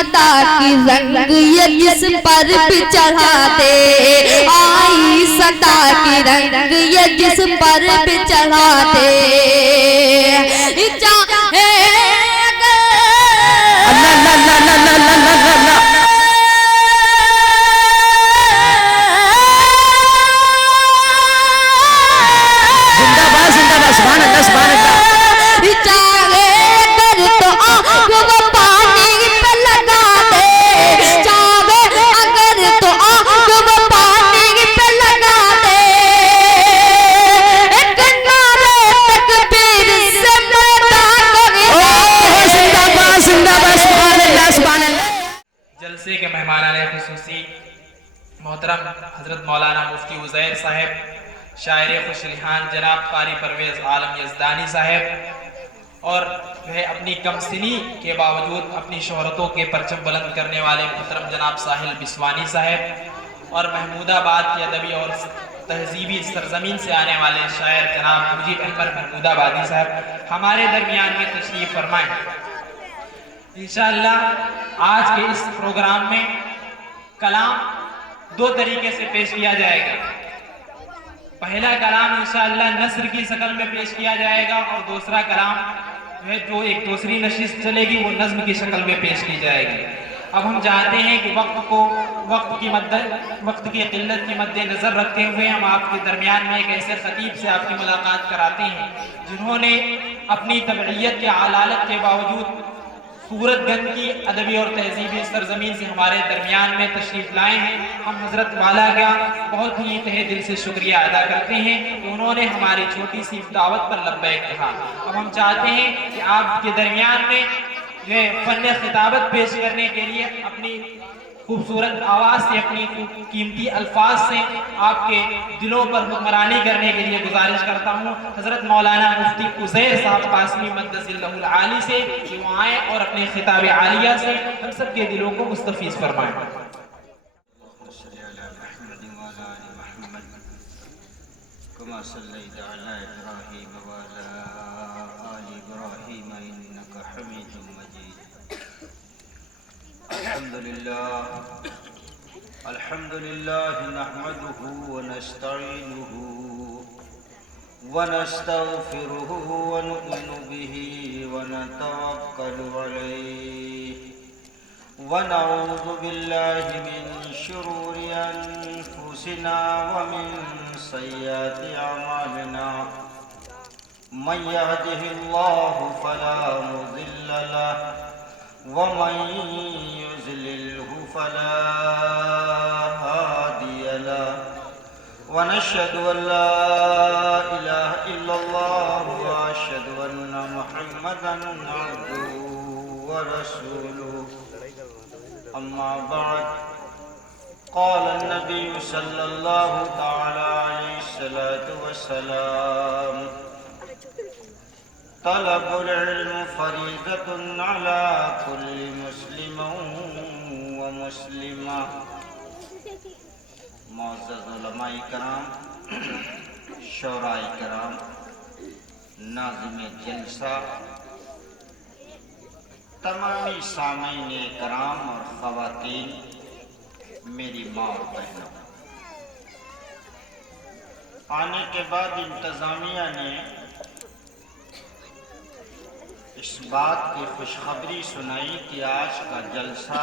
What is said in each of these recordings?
صدا کی رنگ یہ جس پر بھی چڑھاتے، آئی صدا کی رنگ یہ جس پر بھی چڑھاتے، چاہے اللہ اللہ اللہ اللہ اللہ اللہ اللہ زندہ باد سبحان اللہ سبحان اللہ چاہے اگر تو آگ وہ پانی پہ لگا دے، چاہے اگر تو آگ وہ پانی پہ لگا دے، ایک نعرہ تکبیر سے پیدا کرے، زندہ باد سبحان اللہ سبحان اللہ۔ جلسے کے مہمانان خصوصی محترم حضرت مولانا مفتی عزیر صاحب، شاعر خوش الحان جناب قاری پرویز عالم یزدانی صاحب، اور وہ اپنی کم سنی کے باوجود اپنی شہرتوں کے پرچم بلند کرنے والے محترم جناب ساحل بسوانی صاحب، اور محمود آباد کی ادبی اور تہذیبی سرزمین سے آنے والے شاعر جناب مجیب احمد محمود آبادی صاحب ہمارے درمیان میں تشریف فرمائیں۔ انشاءاللہ آج کے اس پروگرام میں کلام دو طریقے سے پیش کیا جائے گا۔ پہلا کلام انشاءاللہ نثر کی شکل میں پیش کیا جائے گا، اور دوسرا کلام جو ایک دوسری نشست چلے گی وہ نظم کی شکل میں پیش کی جائے گی۔ اب ہم چاہتے ہیں کہ وقت کی قلت کی مد نظر رکھتے ہوئے ہم آپ کے درمیان میں ایک ایسے خطیب سے آپ کی ملاقات کراتے ہیں جنہوں نے اپنی تبعیت کے علالت کے باوجود سورت گنج کی ادبی اور تہذیبی سرزمین سے ہمارے درمیان میں تشریف لائے ہیں۔ ہم حضرت والا کا بہت ہی تہہ دل سے شکریہ ادا کرتے ہیں کہ انہوں نے ہماری چھوٹی سی دعوت پر لبیک کہا۔ اب ہم چاہتے ہیں کہ آپ کے درمیان میں یہ فن خطابت پیش کرنے کے لیے اپنی خوبصورت آواز سے، اپنی قیمتی الفاظ سے آپ کے دلوں پر حکمرانی کرنے کے لیے گزارش کرتا ہوں حضرت مولانا مفتی عزیر صاحب قاسمی مقدس اللہ العالی سے کہ وہ آئیں اور اپنے خطاب عالیہ سے ہم سب کے دلوں کو مستفیض فرمائیں۔ كما صليت على إبراهيم وعلى آل إبراهيم إنك حميد مجيد۔ الحمد لله نحمده ونستعينه ونستغفره ونؤمن به ونتوكل عليه ونعوذ بالله من شرور أنفسنا ومن سيئات أعمالنا، من يهده الله فلا مضل له ومن يضلله فلا هادي له، ونشهد أن لا إله إلا الله وأشهد أن محمدا عبده ورسوله، أما بعد قال النبي صلى الله تعالى عليه الصلاة والسلام: طلب العلم فريضة على كل مسلم ومسلمة۔ معزز علماء کرام، شعراء کرام، ناظم جلسہ، تمامی سامعین کرام اور خواتین، میری ماں اور بہنوں، آنے کے بعد انتظامیہ نے اس بات کی خوشخبری سنائی کہ آج کا جلسہ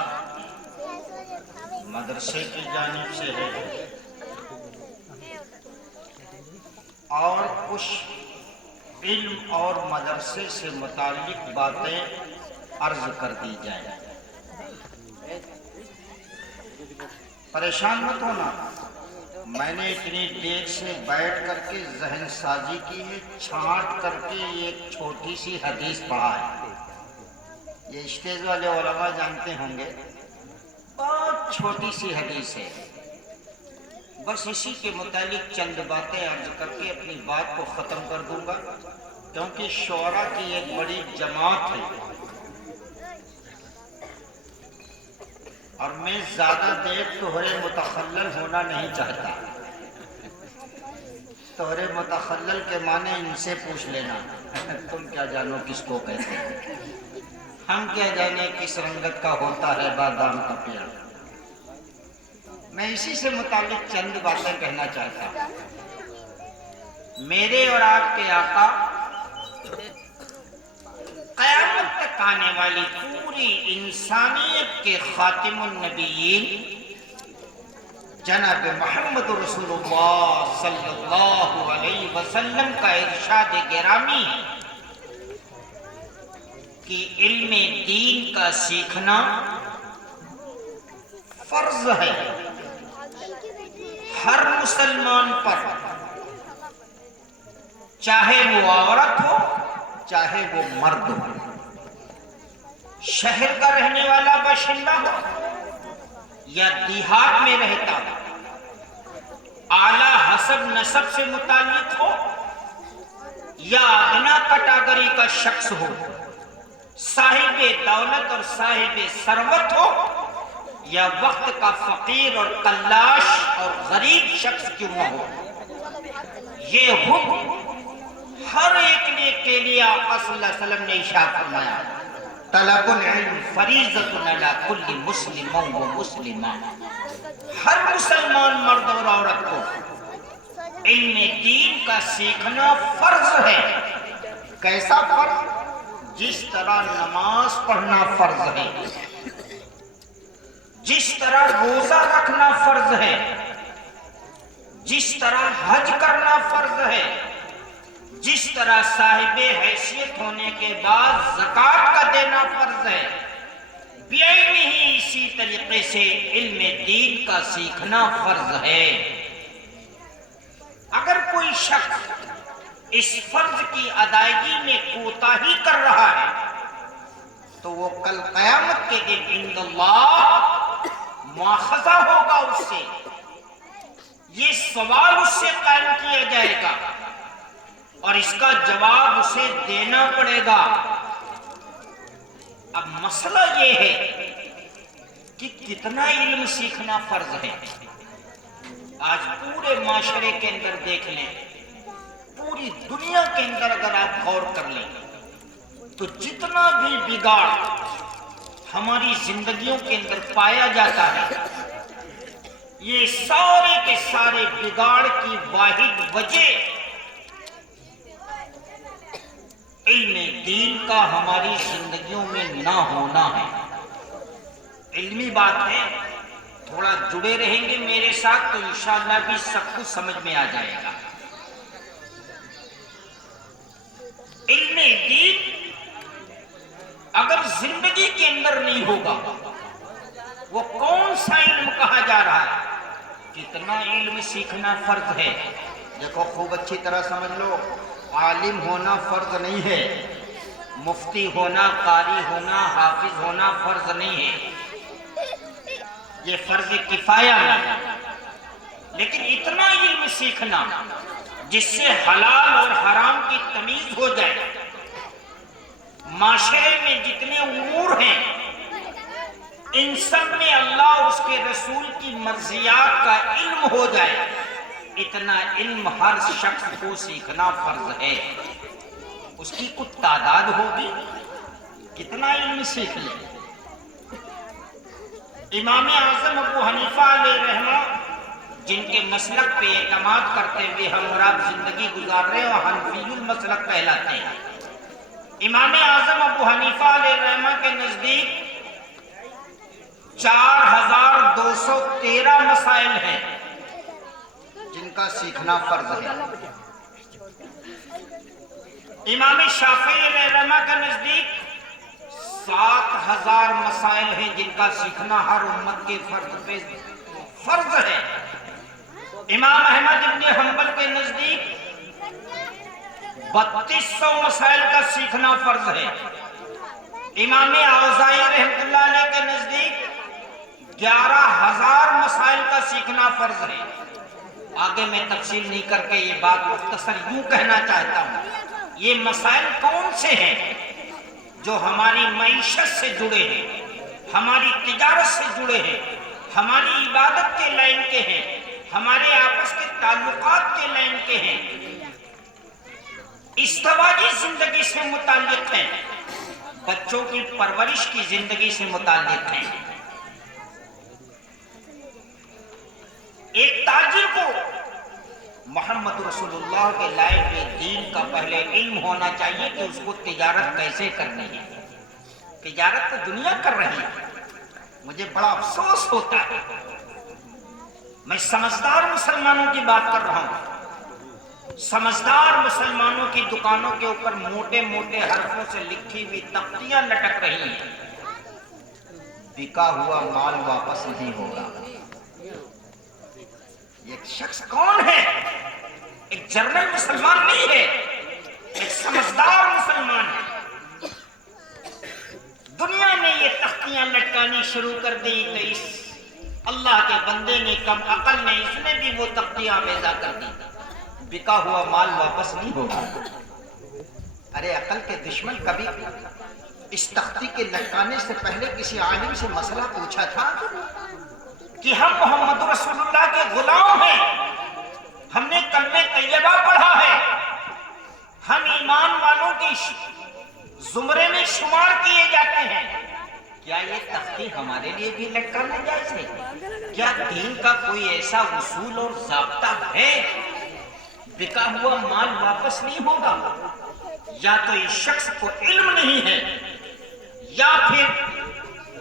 مدرسے کی جانب سے ہے اور کچھ علم اور مدرسے سے متعلق باتیں عرض کر دی جائیں۔ پریشان مت ہونا، میں نے اتنی دیر سے بیٹھ کر کے ذہن سازی کی ہے، چھانٹ کر کے ایک چھوٹی سی حدیث پڑھا ہے۔ یہ اسٹیج والے علماء جانتے ہوں گے، بہت چھوٹی سی حدیث ہے، بس اسی کے متعلق چند باتیں عرض کر کے اپنی بات کو ختم کر دوں گا، کیونکہ شعراء کی ایک بڑی جماعت ہے اور میں زیادہ دیر طہر متخلل ہونا نہیں چاہتا۔ طہر متخلل کے معنی ان سے پوچھ لینا، تم کیا جانو کس کو کہتے ہیں۔ ہم کیا جانے کس رنگت کا ہوتا ہے بادام کا پیڑ۔ میں اسی سے متعلق چند باتیں کہنا چاہتا ہوں۔ میرے اور آپ کے آقا قیامت تک آنے والی پوری انسانیت کے خاتم النبیین جناب محمد رسول اللہ صلی اللہ علیہ وسلم کا ارشاد گرامی ہے کہ علم دین کا سیکھنا فرض ہے ہر مسلمان پر، چاہے وہ عورت ہو چاہے وہ مرد ہو، شہر کا رہنے والا باشندہ ہو یا دیہات میں رہتا ہو، اعلیٰ حسب نسب سے متعلق ہو یا ادنا کیٹیگری کا شخص ہو، صاحب دولت اور صاحب ثروت ہو یا وقت کا فقیر اور کلاش اور غریب شخص کیوں نہ ہو، یہ حکم ہر ایک کے لیے آقا صلی اللہ علیہ وسلم نے ارشاد فرمایا، طلب العلم فریضۃ علی کل مسلم و مسلمہ، ہر مسلمان مرد اور عورت کو علم دین کا سیکھنا فرض ہے۔ کیسا فرض؟ جس طرح نماز پڑھنا فرض ہے، جس طرح روزہ رکھنا فرض ہے، جس طرح حج کرنا فرض ہے، جس طرح صاحب حیثیت ہونے کے بعد زکوٰۃ کا دینا فرض ہے، بعینہ اسی طریقے سے علم دین کا سیکھنا فرض ہے۔ اگر کوئی شخص اس فرض کی ادائیگی میں کوتاہی کر رہا ہے تو وہ کل قیامت کے دن عند اللہ مواخذہ ہوگا، اس سے یہ سوال اس سے قائم کیا جائے گا اور اس کا جواب اسے دینا پڑے گا۔ اب مسئلہ یہ ہے کہ کتنا علم سیکھنا فرض ہے۔ آج پورے معاشرے کے اندر دیکھ لیں، پوری دنیا کے اندر اگر آپ غور کر لیں تو جتنا بھی بگاڑ ہماری زندگیوں کے اندر پایا جاتا ہے، یہ سارے کے سارے بگاڑ کی واحد وجہ علم دین کا ہماری زندگیوں میں نہ ہونا ہے۔ علمی بات ہے، تھوڑا جڑے رہیں گے میرے ساتھ تو انشاءاللہ بھی سب کچھ سمجھ میں آ جائے گا۔ علم دین اگر زندگی کے اندر نہیں ہوگا، وہ کون سا علم کہا جا رہا ہے؟ کتنا علم سیکھنا فرض ہے۔ دیکھو خوب اچھی طرح سمجھ لو، عالم ہونا فرض نہیں ہے، مفتی ہونا، قاری ہونا، حافظ ہونا فرض نہیں ہے، یہ فرض کفایہ ہے۔ لیکن اتنا علم سیکھنا جس سے حلال اور حرام کی تمیز ہو جائے، معاشرے میں جتنے امور ہیں ان سب میں اللہ اور اس کے رسول کی مرضیات کا علم ہو جائے، اتنا علم ہر شخص کو سیکھنا فرض ہے۔ اس کی کچھ تعداد ہوگی، کتنا علم سیکھ لے۔ امام اعظم ابو حنیفہ علیہ رحمہ، جن کے مسلک پہ اعتماد کرتے ہوئے ہم اور آپ زندگی گزار رہے ہیں، اور حنفی المسلک کہلاتے ہیں، امام اعظم ابو حنیفہ علیہ رحمہ کے نزدیک 4213 مسائل ہیں جن کا سیکھنا فرض ہے۔ امام شافعی علیہ رحمہ کے نزدیک 7000 مسائل ہیں جن کا سیکھنا ہر امت کے فرد پہ فرض ہے۔ امام احمد ابن حنبل کے نزدیک 3200 مسائل کا سیکھنا فرض ہے۔ امام اوزاعی رحمۃ اللہ علیہ کے نزدیک 11000 مسائل کا سیکھنا فرض ہے۔ آگے میں تفصیل نہیں کر کے یہ بات مختصر یوں کہنا چاہتا ہوں، یہ مسائل کون سے ہیں جو ہماری معیشت سے جڑے ہیں، ہماری تجارت سے جڑے ہیں، ہماری عبادت کے لائن کے ہیں، ہمارے آپس کے تعلقات کے لائن کے ہیں، ازدواجی زندگی سے متعلق ہیں۔ बच्चों की परवरिश की जिंदगी से मुताल्लिक हैं। एक ताजिर को मोहम्मद रसूलुल्लाह के लाए हुए दीन का पहले इल्म होना चाहिए कि उसको तिजारत कैसे करनी है। तिजारत तो दुनिया कर रही है। मुझे बड़ा अफसोस होता है, मैं समझदार मुसलमानों की बात कर रहा हूं। समझदार मुसलमानों की दुकानों के ऊपर मोटे मोटे हरफों से लिखी हुई तख्तियां लटक रही हैं, बिका हुआ माल वापस नहीं होगा। एक शख्स कौन है? एक जर्नल मुसलमान नहीं है, एक समझदार मुसलमान है। दुनिया ने ये तख्तियां लटकानी शुरू कर दी तो इस अल्लाह के बंदे ने, कम अकल ने, इसने भी वो तख्तियां बेजा कर दी। बिका हुआ माल वापस नहीं होगा। अरे अकल के दुश्मन, कभी इस तख्ती के लटकाने से पहले किसी आलिम से मसला पूछा था कि हम मोहम्मद रसूलुल्लाह के गुलाम हैं, हमने कलमे तैयबा पढ़ा है, हम ईमान वालों के जुमरे में शुमार किए जाते हैं, क्या ये तख्ती हमारे लिए भी लटकाना जायज है? क्या दीन का कोई ऐसा उसूल और ज़ाब्ता है? बिका हुआ माल वापस नहीं होगा। या तो इस शख्स को इल्म नहीं है, या फिर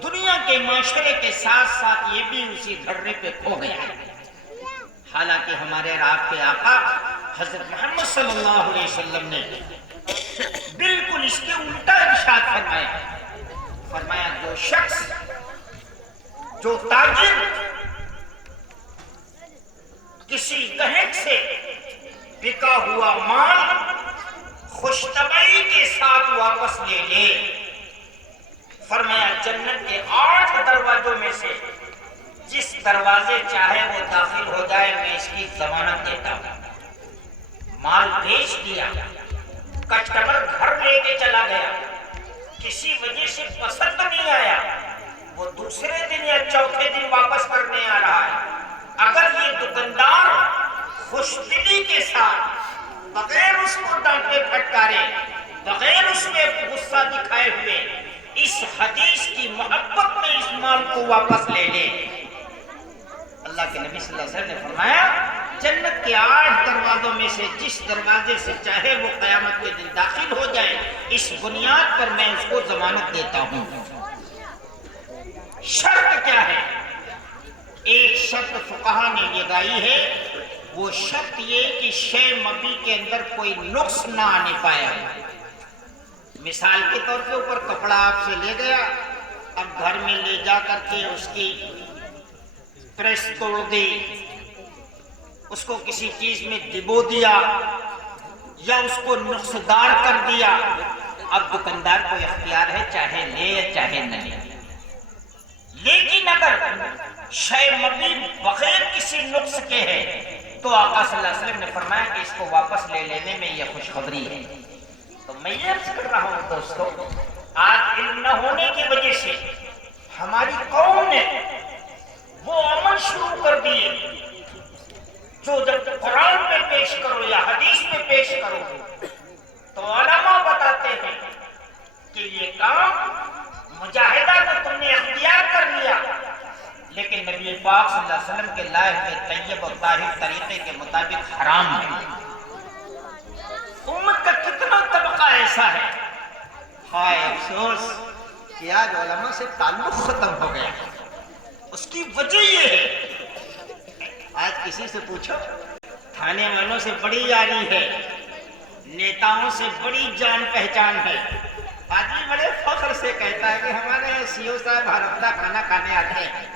दुनिया के माशरे के साथ साथ ये भी उसी धर्रे पे खो गया है। हालांकि हमारे रात के आका हजरत मोहम्मद सल्लल्लाहु अलैहि वसल्लम ने बिल्कुल इसके उल्टा इरशाद फरमाया, जो शख्स, जो ताजिर किसी गहक से बिका हुआ माल खुशतबई के साथ वापस ले ले, फरमाया जन्नत के 8 दरवाजों में से जिस दरवाजे चाहे वो दाखिल हो जाए, मैं इसकी जमानत देता हूं। माल बेच दिया, कस्टमर घर लेके चला गया, किसी वजह से पसंद नहीं आया, वो दूसरे दिन या चौथे दिन वापस करने आ रहा है। अगर ये दुकानदार खुशदिली के साथ, बगैर उसको डांटे फटकारे, बगैर उसमें गुस्सा दिखाए हुए, इस हदीस की मोहब्बत में इस माल को वापस ले ले, अल्लाह के नबी सल्लल्लाहु अलैहि वसल्लम ने फरमाया जन्नत के 8 दरवाजों में से जिस दरवाजे से चाहे वो क़यामत के दिन दाखिल हो जाए, इस बुनियाद पर मैं उसको जमानत देता हूं। शर्त क्या है? एक शर्त फुक़हा ने लगाई है, वो शर्त ये कि शय मबी के अंदर कोई नुक्स ना आने पाया। मिसाल के तौर पे ऊपर कपड़ा आपसे ले गया, अब घर में ले जा करके उसकी प्रेस तोड़ दी, उसको किसी चीज में डिबो दिया या उसको नुक्सदार कर दिया, अब दुकानदार को इख्तियार है चाहे ले या चाहे न ले। लेकिन अगर शय मबी बगैर किसी नुक्स के है तो आका सल्लल्लाहु अलैहि वसल्लम ने फरमाया कि इसको वापस ले लेने में यह खुशखबरी है। तो मैं ये अर्ज कर रहा हूं दोस्तों, आज इल्म न होने की वजह से हमारी कौम ने वो अमल शुरू कर दिए जो जब कुरान में पेश करो या हदीस में पेश करो तो उलमा बताते हैं कि ये काम मुजाहिदा को तुमने इख्तियार कर लिया, लेकिन नबी पाक सल्लल्लाहु अलैहि वसल्लम के लाए हुए तैयब और ताहिर तरीके के मुताबिक हराम है। उम्मत का कितना तबका ऐसा है, हाय अफसोस कि आज उलमा से ताल्लुक खत्म हो गया। उसकी वजह ये है, आज किसी से पूछो, थाने वालों से बड़ी यारी है, नेताओं से बड़ी जान पहचान है। आदमी बड़े फख्र से कहता है कि हमारे सीओ साहब हर हफ्ता खाना खाने आते हैं,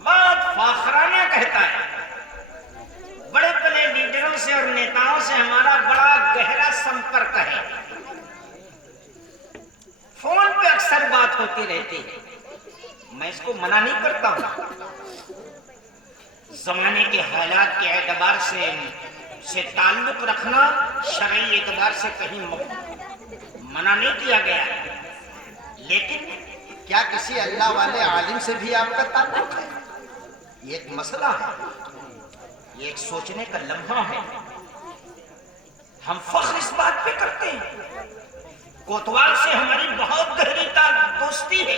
बहुत फाखराना कहता है। बड़े बड़े लीडरों से और नेताओं से हमारा बड़ा गहरा संपर्क है, फोन पे अक्सर बात होती रहती है। मैं इसको मना नहीं करता हूं, जमाने के हालात के एतबार से ताल्लुक रखना शरई एतबार से कहीं मना नहीं किया गया, लेकिन क्या किसी अल्लाह वाले आलिम से भी आपका ताल्लुक है? ये एक मसला है, ये एक सोचने का लम्हा है। हम फख्र इस बात पे करते हैं, कोतवाल से हमारी बहुत गहरी दोस्ती है,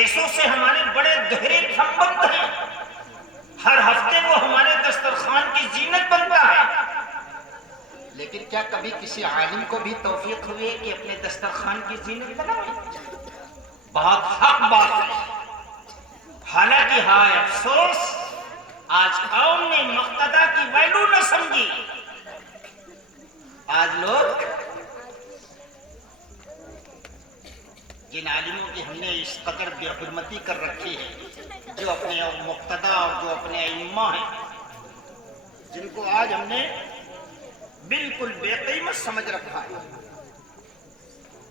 ऐसों से हमारे बड़े गहरे संबंध हैं। हर हफ्ते वो हमारे दस्तरखान की जीनत बनता है। लेकिन क्या कभी किसी आलिम को भी तौफीक हुई है कि अपने दस्तरखान की जीनत बनाए? बहुत हक बात है। हालांकि हाय अफसोस, आज कौम ने मुक्तदा की वैल्यू न समझी। आज लोग जिन आलिमों की हमने इस कदर बेहुरमती कर रखी है, जो अपने मुक्तदा और जो अपने इम्मा हैं, जिनको आज हमने बिल्कुल बेकीमत समझ रखा है,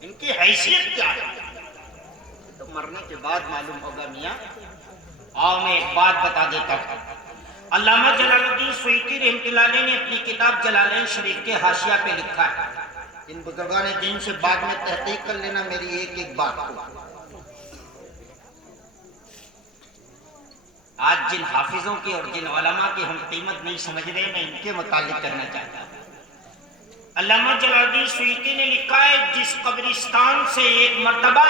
इनकी हैसियत क्या है तो मरने के बाद मालूम होगा मियाँ। आओ मैं एक बात बता देता हूँ। अल्लामा जलालुद्दीन सुयूती रहमतुल्लाह अलैह ने अपनी किताब जलालैन शरीफ के हाशिया पे लिखा है। इन बुजुर्गान दीन से बाद में तहकीक कर लेना मेरी एक एक बात को। आज जिन हाफिजों की और जिन उलमा की हम कीमत नहीं समझ रहे, मैं इनके मुतालिक कहना चाहता हूँ। अल्लामा जलालुद्दीन सुयूती ने लिखा है, जिस कब्रिस्तान से एक मर्तबा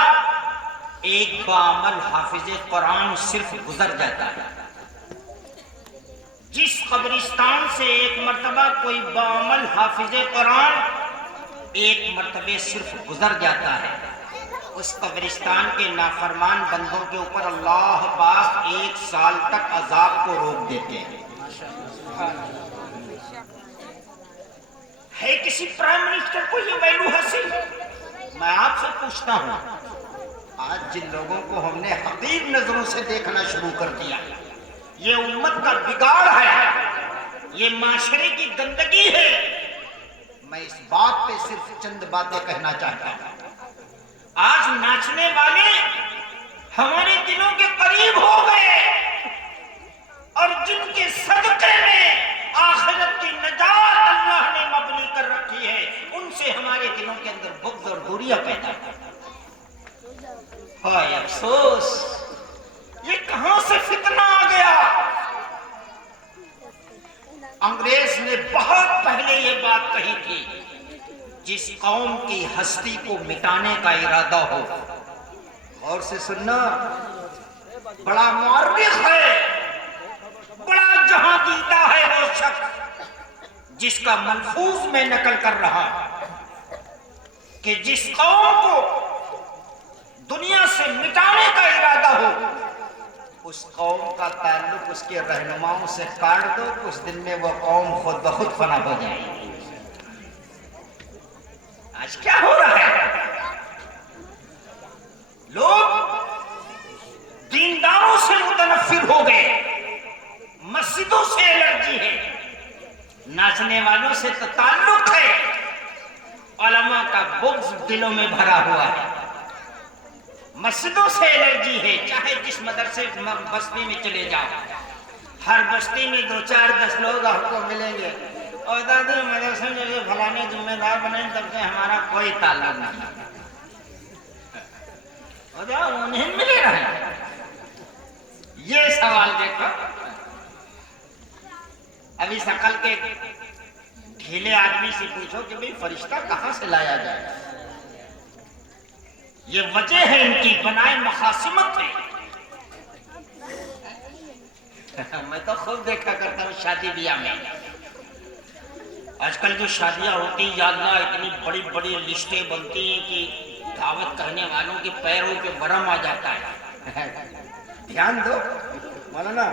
एक बाअमल हाफिज कुरान सिर्फ गुजर जाता है, जिस कब्रिस्तान से एक मर्तबा कोई बाअमल हाफिज कुरान एक मर्तबे सिर्फ गुजर जाता है, उस कब्रिस्तान के नाफरमान बंदों के ऊपर अल्लाह पाक 1 साल तक अजाब को रोक देते हैं। है किसी प्राइम मिनिस्टर को ये वैल्यू हासिल? मैं आपसे पूछता हूँ, आज जिन लोगों को हमने हकीर नजरों से देखना शुरू कर दिया, ये उम्मत का बिगाड़ है, ये माशरे की गंदगी है। मैं इस बात पे सिर्फ चंद बातें कहना चाहता हूँ। आज नाचने वाले हमारे दिलों के करीब हो गए और जिनके सदके में आखिरत की नजात अल्लाह ने मबनी कर रखी है, उनसे हमारे दिलों के अंदर बुग़्ज़ और दूरियां पैदा कर। हाय अफसोस, ये कहां से फितना आ गया। अंग्रेज ने बहुत पहले ये बात कही थी, जिस कौम की हस्ती को मिटाने का इरादा हो, और से सुनना, बड़ा मुअर्रिख है, बड़ा जहां दीदा है वो शख्स जिसका मलफूज में नकल कर रहा कि जिस कौम को दुनिया से मिटाने का इरादा हो, उस कौम का ताल्लुक उसके रहनुमाओं से काट दो, कुछ दिन में वो कौम खुद ब खुद फना हो जाएगी। आज क्या हो रहा है? लोग दीनदारों से मुतनफिर हो गए, मस्जिदों से एलर्जी है, नाचने वालों से तो ताल्लुक है, उलमा का बुग़्ज़ दिलों में भरा हुआ है। मस्जिदों से एलर्जी है, चाहे जिस मदरसे बस्ती में चले जाओ, हर बस्ती में 2-4-10 लोग आपको मिलेंगे, और दादी मदरसे में फलाने जिम्मेदार बने, तब से हमारा कोई ताल्लुक नहीं, और उन्हें मिले रहे। ये सवाल देखो, अभी शकल के ढीले आदमी से पूछो कि भाई फरिश्ता कहां से लाया जाए। ये वजह है इनकी बनाए मखासिमत है। मैं तो खुद देखा करता हूँ शादी ब्याह में, आजकल जो शादियां होती हैं, याद ना, इतनी बड़ी बड़ी लिस्टें बनती हैं कि दावत करने वालों के पैरों पे बरम आ जाता है। ध्यान दो मौलाना,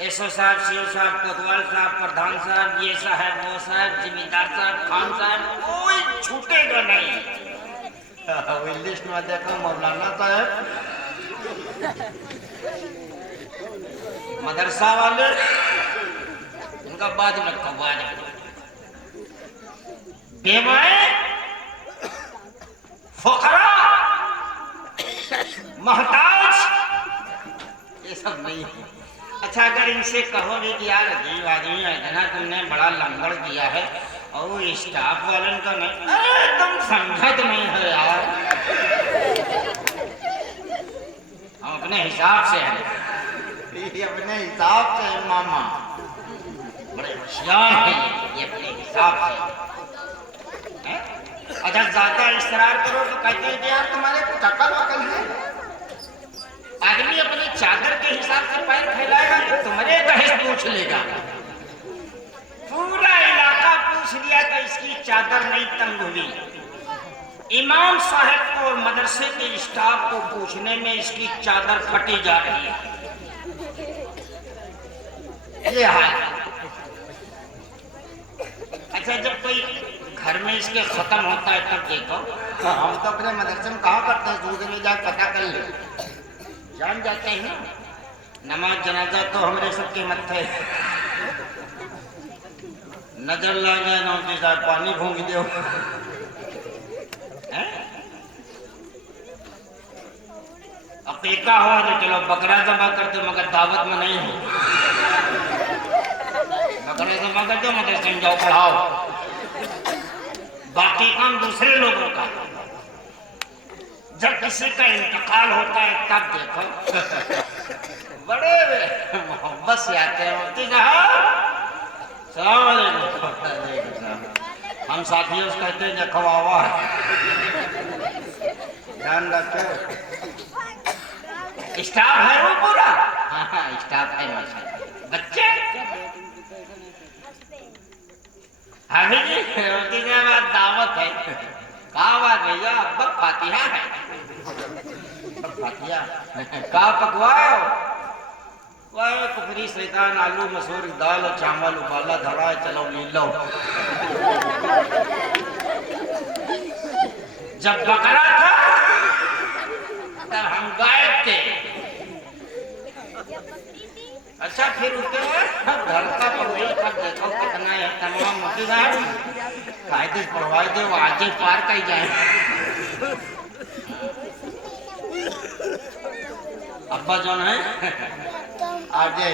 एसओ साहब, सीओ साहब, कोतवाल साहब, प्रधान साहब, ये साहब, वो साहब, जिम्मेदार साहब, खान साहब, कोई छूटेगा नहीं। लिस्ट में देखो मौलाना साहब, मदरसा वाले, उनका बाद में कबाज, बेवाएं, फकरा, मोहताज, ये सब नहीं है। अच्छा, अगर इनसे कहोगे कि यार अजीब आदमी है, इतना तुमने बड़ा लंगड़ किया है, और स्टाफ वालन का नहीं, अरे तुम संगत नहीं हो यार, हम अपने हिसाब से हैं, ये अपने हिसाब से है मामा, बड़े होशियार हैं ये अपने हिसाब से हैं? अगर ज्यादा इसरार करो तो कहते हैं कि यार तुम्हारे कुछ अकल वकल है। आदमी अपनी चादर के हिसाब से पैर फैलाएगा तो तुम्हारे बहस पूछ लेगा। पूरा इलाका पूछ लिया तो इसकी चादर नहीं तंग हुई। इमाम साहब को और मदरसे के स्टाफ को पूछने में इसकी चादर फटी जा रही है। ये हाल। अच्छा, जब कोई घर में इसके खत्म होता है तब देखो। हम तो अपने मदरसे में कहा करते हैं, दूसरे में जाकर पता कर ले, जान जाते हैं ना। नमाज जनाजा तो हमारे सबके मत्थे, नजर ला जाए ना उनके साथ पानी भूंग दो। अकीका हो तो चलो बकरा जमा कर दो, मगर दावत में नहीं हो। बकरा जमा कर दो, मगर समझाओ पढ़ाओ, बाकी काम दूसरे लोगों का। जब किसी का इंतकाल होता है तब देखो बड़े मोहब्बत से आते हैं, मुफ्ती साहब सलाम अलैकुम। हम साथियों से कहते हैं खवावा है, ध्यान रखो। स्टाफ है वो पूरा? हाँ, स्टाफ है माशाल्लाह। बच्चे हमें जी दावत है। कहा बात भैया? अब्बा फातिहा है। फातिहा कहा पकवाओ? वह कुफरी शैतान आलू मसूर दाल और चावल उबाला धरा है, चलो ले लो। जब बकरा था तब हम गायब थे। अच्छा, फिर उसके बाद घर का पढ़ाई तब देखो कितना है। तमाम कायदे पढ़वाए थे, वो आगे पार का ही जाए। अब्बा जौन है आगे।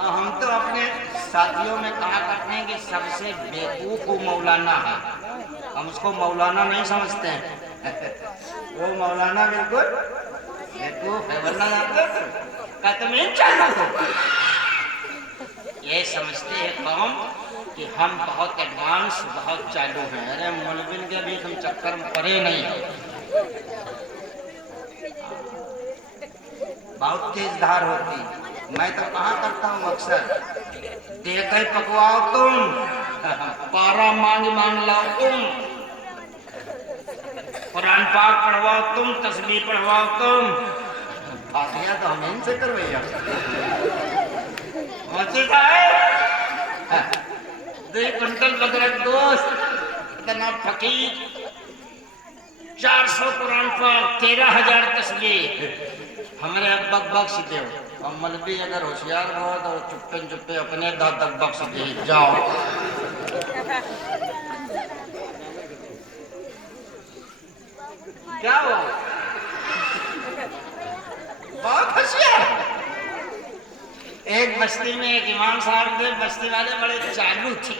हम तो अपने साथियों में कहा करते हैं कि सबसे बेवकूफ वो मौलाना है। हम उसको मौलाना नहीं समझते हैं। वो मौलाना बिल्कुल बेवकूफ है, वरना जाते का तुम इन चालू हो। ये समझते हैं कौम कि हम बहुत एडवांस, बहुत चालू हैं। अरे मुलबिन के भी तुम चक्कर में पड़े नहीं, बहुत तेज धार होती। मैं तो कहा करता हूँ अक्सर, देखे पकवाओ तुम, पारा मांग मांग लाओ तुम, कुरान पाक पढ़वाओ तुम, तस्बीह पढ़वाओ तुम। फातिहा तो हम इनसे करवाइया। दो कुंटल बकरा दोस्त, इतना फकीर, 400 कुरान पाक, 13,000 तस्बीह। हमारे अब्बा बख्श दे। और मलबी अगर होशियार हो तो चुप्पे चुप्पे अपने दादा बख्श दे जाओ। क्या हुआ? बहुत होशियार। एक बस्ती में एक इमाम साहब थे, बस्ती वाले बड़े चालू थे।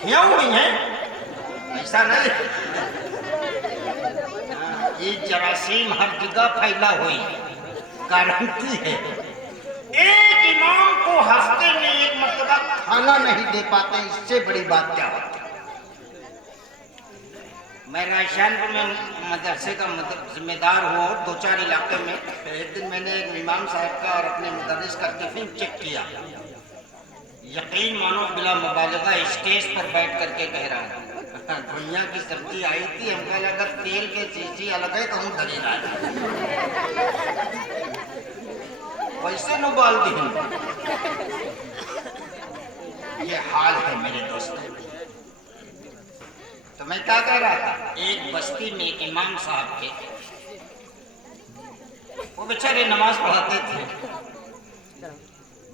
क्यों हुई है? ऐसा नहीं, ये जरासीम हर जगह फैला हुई, गारंटी है। एक इमाम को हफ्ते में एक मर्तबा खाना नहीं दे पाते, इससे बड़ी बात क्या होती? मैं रायशानपुर में मदरसे का जिम्मेदार हुआ, 2-4 इलाके में। एक दिन मैंने एक इमाम साहब का और अपने मुदर्रिस का टिफिन चेक किया। यकीन मानो बिला मुबालगा स्टेज पर बैठ करके कह रहा हूँ, दुनिया की सब्जी आई थी, हमको लगा तेल के चीज़ी अलग है तो हम धरी रहा वैसे न बाल दी। ये हाल है मेरे दोस्तों। तो मैं क्या कह रहा था, एक बस्ती में एक इमाम साहब थे, वो बेचारे नमाज पढ़ाते थे।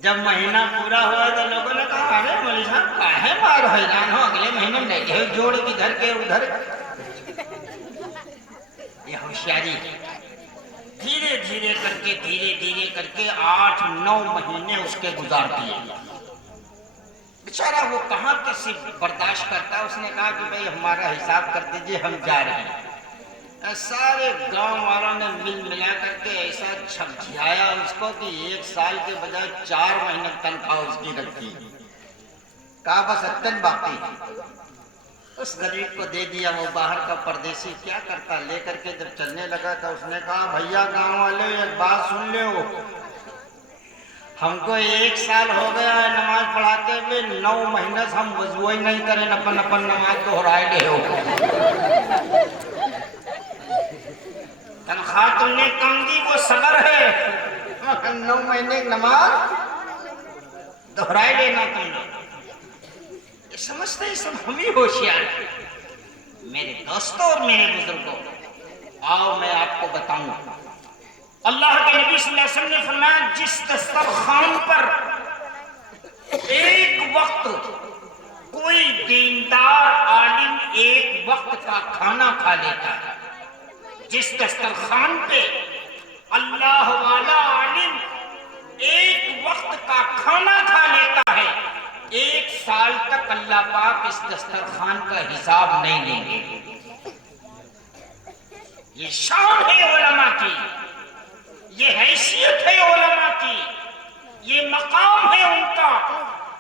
जब महीना पूरा हुआ तो लोगों ने कहा, अरे मौलवी साहब काहे मार हैरान हो, अगले महीने में लगे जोड़ किधर के उधर। ये होशियारी। धीरे धीरे करके 8-9 महीने उसके गुजार दिए। बेचारा वो कहाँ कैसे बर्दाश्त करता। उसने कहा कि भाई हमारा हिसाब कर दीजिए, हम जा रहे हैं। सारे गांव वालों ने मिल मिला करके ऐसा झकझियाया उसको कि 1 साल के बजाय 4 महीने तनख्वाह उसकी रखी। कहा बस अत्यंत बाकी। उस गरीब को दे दिया। वो बाहर का परदेसी क्या करता, लेकर के जब चलने लगा तो उसने कहा, भैया गांव वाले एक बात सुन लो, हमको 1 साल हो गया है नमाज पढ़ाते हुए, 9 महीने से हम वजू ही नहीं करें, अपन अपन नमाज दोहराए ले हो। तनख्वाह तुमने कम दी, वो सबर है, 9 महीने नमाज दोहराए लेना तुम लोग। ये समझते हैं सब हम ही होशियार हैं। मेरे दोस्तों और मेरे बुजुर्गों, आओ मैं आपको बताऊं, अल्लाह के नबी सल्लल्लाहु अलैहि वसल्लम ने फरमाया, जिस दस्तरखान पर एक वक्त कोई दीनदार आलिम एक वक्त का खाना खा लेता है, जिस दस्तरखान पे अल्लाह वाला आलिम एक वक्त का खाना खा लेता है, 1 साल तक अल्लाह पाक इस दस्तरखान का हिसाब नहीं लेंगे। ये शान है उलमा की, ये हैसियत है उलमा की, ये मकाम है उनका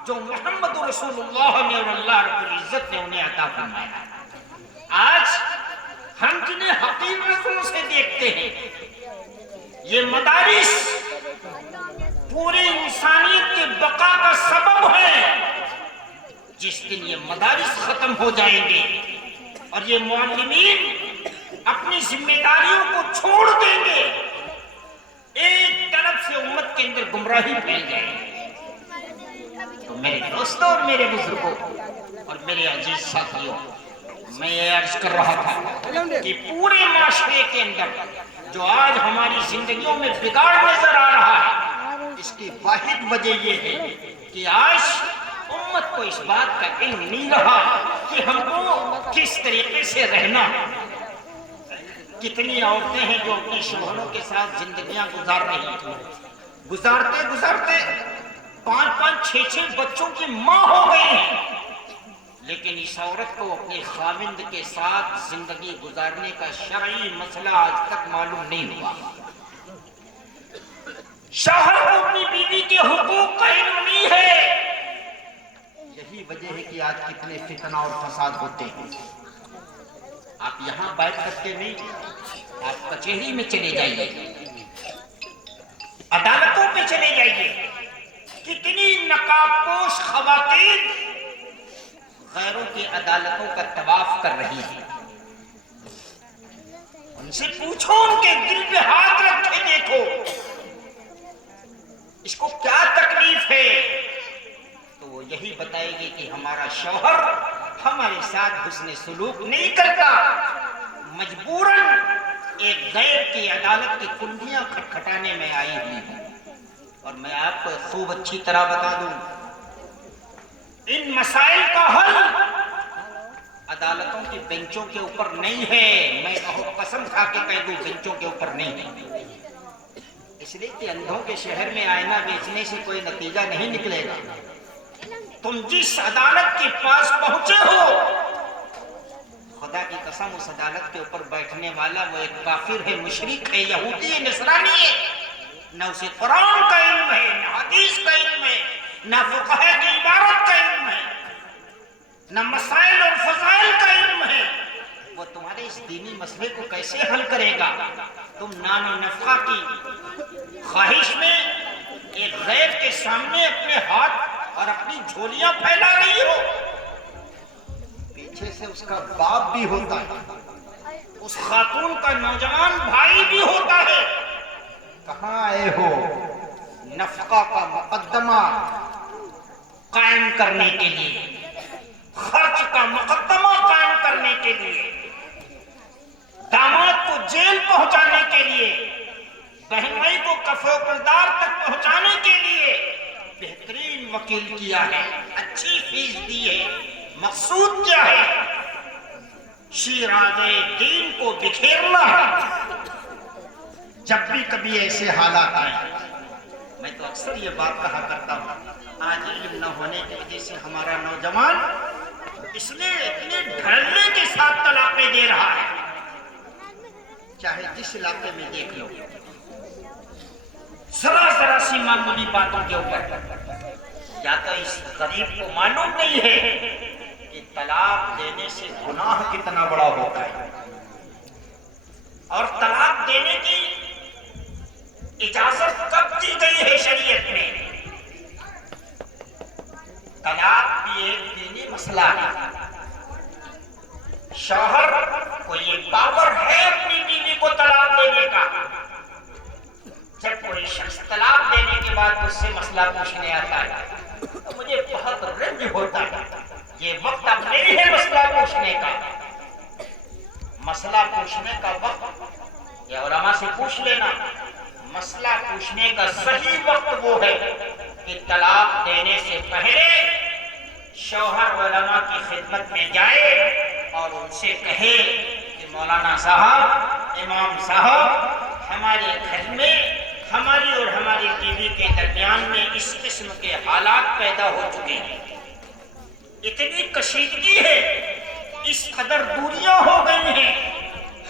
जो मोहम्मद रसूलुल्लाह ने और अल्लाह रब्बुल इज्जत ने उन्हें अता फरमाया। आज हम जिन्हें हकीर नजरों से देखते हैं, ये मदारिस पूरी इंसानियत के बका का सबब है। जिस दिन ये मदारिस खत्म हो जाएंगे और ये मुअल्लिमीन अपनी जिम्मेदारियों को छोड़ देंगे, एक तरफ से उम्मत के अंदर गुमराही फैल जाएगी। तो मेरे दोस्तों और मेरे बुजुर्गों और मेरे अजीज साथियों, मैं ये अर्ज कर रहा था कि पूरे माशरे के अंदर जो आज हमारी जिंदगियों में बिगाड़ नजर आ रहा है, इसकी वाहिद वजह यह है कि आज उम्मत को इस बात का इल्म नहीं रहा कि हमको किस तरीके से रहना। कितनी औरतें हैं जो अपने शौहरों के साथ जिंदगियां गुजार रही हैं, गुजारते गुजारते 5-5, 6-6 बच्चों की माँ हो गई हैं, लेकिन इस औरत को अपने खाविंद के साथ जिंदगी गुजारने का शरई मसला आज तक मालूम नहीं हुआ। शौहर को अपनी बीवी के हुकूक का इल्म नहीं है। यही वजह है कि आज कितने फितना और फसाद होते हैं। आप यहाँ बैठ करके नहीं, आप कचहरी में चले जाइए, अदालतों पे चले जाइए, कितनी नकाबपोश खवातीन गैरों की अदालतों का तवाफ कर रही हैं। उनसे पूछो, उनके दिल पे हाथ रख के देखो, इसको क्या तकलीफ है, तो वो यही बताएगी कि हमारा शौहर हमारे साथ हुस्न सुलूक नहीं करता, मजबूरन एक गैर की अदालत की कुंडियां खटखटाने में आई हुई है। और मैं आपको खूब अच्छी तरह बता दूं, इन मसाइल का हल अदालतों की बेंचों के ऊपर नहीं है। मैं बहुत कसम खा के कह दूं, बेंचों के ऊपर नहीं है, इसलिए कि अंधों के शहर में आईना बेचने से कोई नतीजा नहीं निकलेगा। तुम जिस अदालत के पास पहुंचे हो, खुदा की कसम उस अदालत के ऊपर बैठने वाला वो एक काफिर है, मुशरिक है, यहूदी है, नसरानी है। न उसे कुरान का इल्म है, न हदीस का इल्म है, न फुक़हा की इबारत का इल्म है, न मसाइल और फज़ाइल का इल्म है। वो तुम्हारे इस दीनी मसले को कैसे हल करेगा? तुम नानो नफ़ा की ख्वाहिश में एक गैर के सामने अपने हाथ और अपनी झोलियां फैला रही हो। पीछे से उसका बाप भी होता है, उस खातून का नौजवान भाई भी होता है। कहां आए हो नफका का मुकद्दमा कायम करने के लिए, खर्च का मुकद्दमा कायम करने के लिए, दामाद को जेल पहुंचाने के लिए, बहनोई को कफो किरदार तक पहुंचाने के लिए बेहतरीन वकील किया है, अच्छी फीस दी है। मकसूद क्या है? शिराज़े दीन को बिखेरना। जब भी कभी ऐसे हालात आए, मैं तो अक्सर ये बात कहा करता हूँ, आज इल्म न होने की वजह से हमारा नौजवान इसलिए इतने ढलने के साथ तलाक़ें दे रहा है। चाहे जिस इलाके में देख लो, जरा सी मामूली बातों के ऊपर, या तो इस गरीब को मालूम नहीं है कि طلاق دینے سے گناہ کتنا بڑا ہوتا ہے اور طلاق دینے کی اجازت کب دی گئی ہے شریعت میں. طلاق بھی ایک دینی مسئلہ ہے. شوہر کو یہ پاور ہے اپنی بیوی کو طلاق دینے کا. جب کوئی شخص طلاق دینے کے بعد مجھ سے مسئلہ پوچھنے آتا ہے تو مجھے بہت رنج ہوتا ہے. یہ وقت اب نہیں ہے مسئلہ پوچھنے کا. مسئلہ پوچھنے کا وقت یہ علماء سے پوچھ لینا. مسئلہ پوچھنے کا صحیح وقت وہ ہے کہ طلاق دینے سے پہلے شوہر علماء کی خدمت میں جائے اور ان سے کہے کہ مولانا صاحب، امام صاحب، ہمارے گھر میں ہماری اور ہماری بیوی کے درمیان میں اس قسم کے حالات پیدا ہو چکے ہیں. اتنی کشیدگی ہے، اس قدر دوریاں ہو گئی ہیں،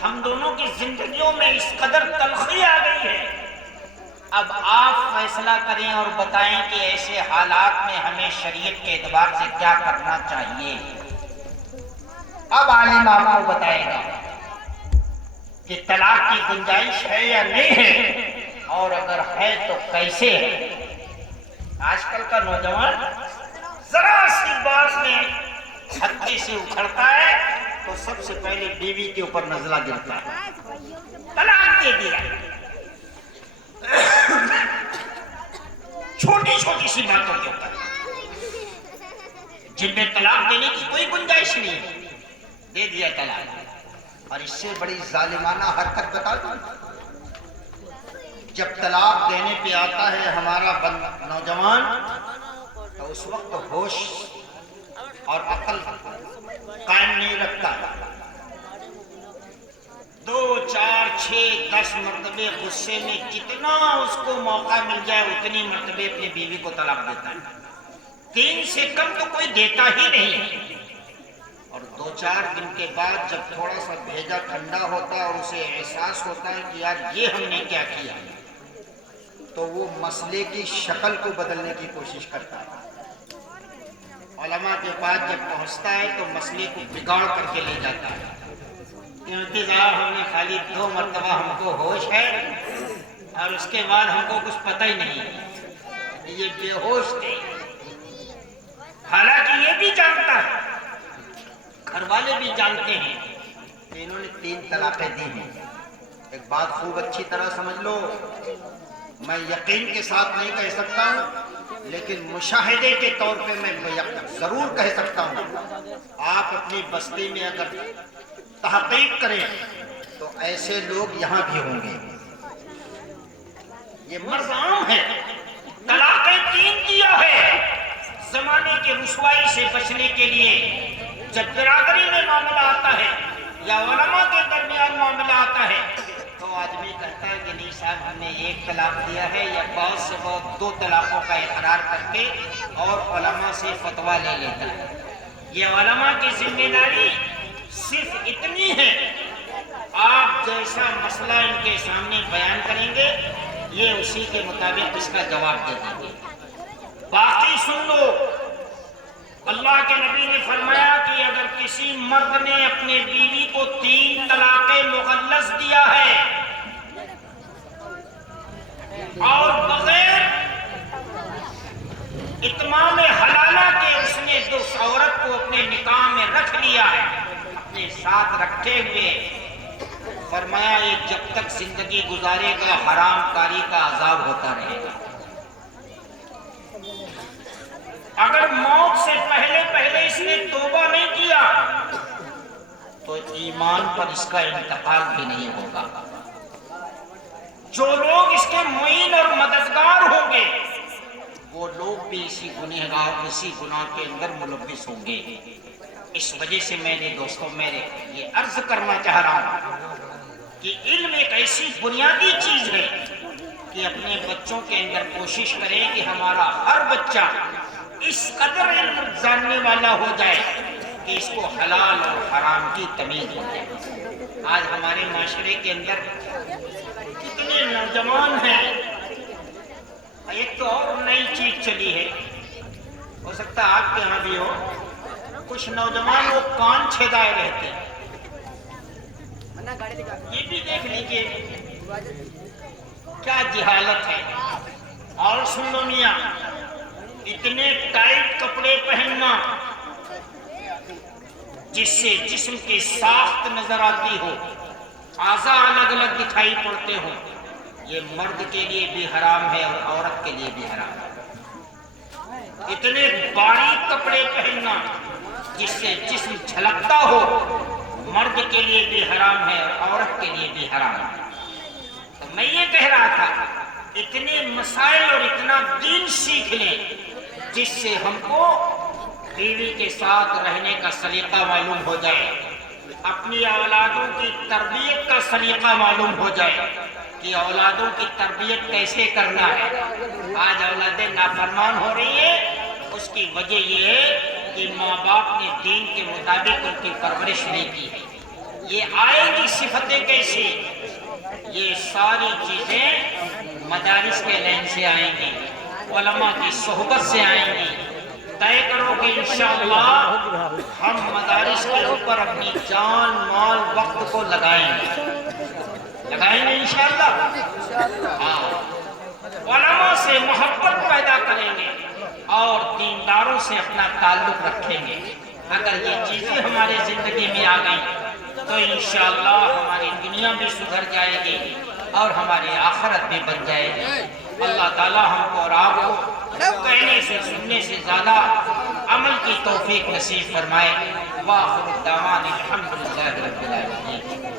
ہم دونوں کی زندگیوں میں اس قدر تلخی آ گئی ہے. اب آپ فیصلہ کریں اور بتائیں کہ ایسے حالات میں ہمیں شریعت کے اعتبار سے کیا کرنا چاہیے. اب عالم آپ کو بتائے گا کہ طلاق کی گنجائش ہے یا نہیں ہے، اور اگر ہے تو کیسے ہے. آج کل کا نوجوان ذرا سی بات میں چھتی سے اکھڑتا ہے تو سب سے پہلے بیوی کے اوپر نزلہ گرتا ہے. طلاق دے دیا. چھوٹی چھوٹی سی باتوں کے اوپر جن میں طلاق دینے کی کوئی گنجائش نہیں ہے، دے دیا طلاق. اور اس سے بڑی ظالمانہ حرکت بتا دوں، جب طلاق دینے پہ آتا ہے ہمارا نوجوان تو اس وقت ہوش اور عقل قائم نہیں رکھتا. 2 4 6 10 مرتبے غصے میں جتنا اس کو موقع مل جائے اتنی مرتبے اپنی بیوی کو طلاق دیتا ہے. 3 سے کم تو کوئی دیتا ہی نہیں. اور 2 4 دن کے بعد جب تھوڑا سا بھیجا ٹھنڈا ہوتا ہے اور اسے احساس ہوتا ہے کہ یار یہ ہم نے کیا کیا، تو وہ مسئلے کی شکل کو بدلنے کی کوشش کرتا ہے. علماء کے پاس جب پہنچتا ہے تو مسئلے کو بگاڑ کر کے لے جاتا ہے. انتظار ہونے خالی 2 مرتبہ ہم کو ہوش ہے اور اس کے بعد ہم کو کچھ پتہ ہی نہیں، یہ بے ہوش تھے. حالانکہ یہ بھی جانتا ہے، گھر والے بھی جانتے ہیں کہ انہوں نے 3 طلاقیں دی ہیں. ایک بات خوب اچھی طرح سمجھ لو، میں یقین کے ساتھ نہیں کہہ سکتا ہوں لیکن مشاہدے کے طور پہ میں ضرور کہہ سکتا ہوں. آپ اپنی بستی میں اگر تحقیق کریں تو ایسے لوگ یہاں بھی ہوں گے. یہ مرض عام ہے. طلاقیں 3 دیا ہے. زمانے کی رسوائی سے بچنے کے لیے جب برادری میں معاملہ آتا ہے یا علماء کے درمیان معاملہ آتا ہے تو آدمی کہتا ہے کہ نہیں صاحب ہم نے 1 طلاق دیا ہے، یا بہت سے بہت 2 طلاقوں کا اقرار کر کے اور علماء سے فتویٰ لے لیتا ہے. یہ علماء کی ذمہ داری صرف اتنی ہے، آپ جیسا مسئلہ ان کے سامنے بیان کریں گے یہ اسی کے مطابق اس کا جواب دے دیں گے. باقی سن لو، اللہ کے نبی نے فرمایا کہ اگر کسی مرد نے اپنے بیوی کو 3 طلاقیں مغلظ دیا ہے اور بغیر اتمام حلالہ کے اس نے اس عورت کو اپنے نکاح میں رکھ لیا ہے، اپنے ساتھ رکھے ہوئے، فرمایا یہ جب تک زندگی گزارے گا حرام کاری کا عذاب ہوتا رہے گا. اگر موت سے پہلے اس نے توبہ نہیں کیا تو ایمان پر اس کا انتقال بھی نہیں ہوگا. جو لوگ اس کے معین اور مددگار ہوں گے وہ لوگ بھی اسی گناہ کے اندر ملوث ہوں گے. اس وجہ سے میں نے دوستوں یہ عرض کرنا چاہ رہا ہوں کہ علم ایک ایسی بنیادی چیز ہے کہ اپنے بچوں کے اندر کوشش کریں کہ ہمارا ہر بچہ اس قدر علم جاننے والا ہو جائے کہ اس کو حلال اور حرام کی تمیز ہو جائے. آج ہمارے معاشرے کے اندر کتنے نوجوان ہیں، ایک تو اور نئی چیز چلی ہے، ہو سکتا ہے آپ کے یہاں بھی ہو، कुछ नौजवान वो कान छेदाए रहते हैं। ये भी देख लीजिए क्या जिहालत है। और सुन लो मियाँ, इतने टाइट कपड़े पहनना जिससे जिस्म की साख्त नजर आती हो, आज़ा अलग अलग दिखाई पड़ते हो, ये मर्द के लिए भी हराम है और औरत के लिए भी हराम है। इतने बारीक कपड़े पहनना जिससे जिस्म झलकता हो, मर्द के लिए भी हराम है और औरत के लिए भी हराम है। तो मैं ये कह रहा था, इतने मसाइल और इतना दीन सीख लें जिससे हमको बीवी के साथ रहने का सलीका मालूम हो जाए, अपनी औलादों की तरबियत का सलीका मालूम हो जाए कि औलादों की तरबियत कैसे करना है। आज औलादें नाफरमान हो रही है, उसकी वजह ये है कि माँ बाप ने दीन के मुताबिक उनकी परवरिश नहीं की है। ये आएगी सिफतें कैसी? ये सारी चीजें मदारिस के लाइन से आएंगी, उलमा की सोहबत से आएंगी। तय करो कि इंशाअल्लाह हम मदारिस के ऊपर अपनी जान माल वक्त को लगाएंगे इंशाअल्लाह। हाँ, उलमा से मोहब्बत पैदा करेंगे और दीनदारों से अपना ताल्लुक रखेंगे। अगर ये चीजें हमारी जिंदगी में आ गई तो इंशाअल्लाह हमारी दुनिया भी सुधर जाएगी और हमारी आखिरत भी बन जाएगी। अल्लाह ताला हमको और आपको कहने से सुनने से ज्यादा अमल की तौफीक नसीब फरमाए। वाह दावान अल्हम्दुलिल्लाह रब्बिल आलमीन।